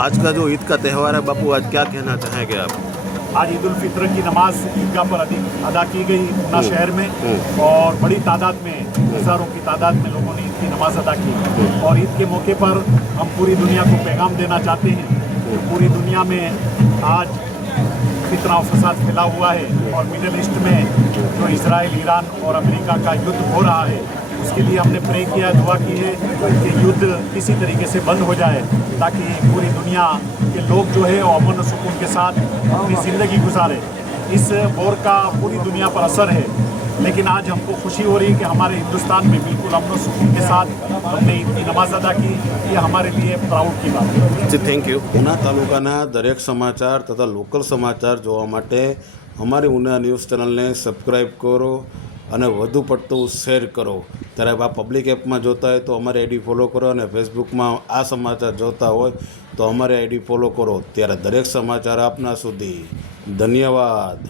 आज का जो ईद का त्यौहार है बापू, आज क्या कहना चाहेंगे आप? आज ईद उल फित्र की नमाज ईदगाह पर अदा की गई ऊना शहर में, और बड़ी तादाद में, हज़ारों की तादाद में लोगों ने ईद की नमाज अदा की। और ईद के मौके पर हम पूरी दुनिया को पैगाम देना चाहते हैं कि पूरी दुनिया में आज फितना और फसाद फैला हुआ है, और मिडिल ईस्ट में जो इजराइल, ईरान और अमेरिका का युद्ध हो रहा है, उसके लिए हमने प्रे किया है, दुआ की है कि युद्ध किसी तरीके से बंद हो जाए, ताकि पूरी दुनिया के लोग जो है वो अमन और सुकून के साथ अपनी ज़िंदगी गुजारे। इस वॉर का पूरी दुनिया पर असर है, लेकिन आज हमको खुशी हो रही है कि हमारे हिंदुस्तान में बिल्कुल अमन और सुकून के साथ हमने ईद की नमाज अदा की। ये हमारे लिए प्राउड की बात है। जी, थैंक यू। ઉના તાલુકાના દરેક સમાચાર તથા લોકલ સમાચાર જોવા માટે અમારી ઉના ન્યૂઝ ચેનલને સબસ્ક્રાઈબ કરો અને વધુ પડતું શેર કરો। ત્યારે આ પબ્લિક એપમાં જોતા હોય તો અમારી આઈડી ફોલો કરો, અને ફેસબુકમાં આ સમાચાર જોતા હોય તો અમારી આઈડી ફોલો કરો। ત્યારે દરેક સમાચાર આપના સુધી। ધન્યવાદ।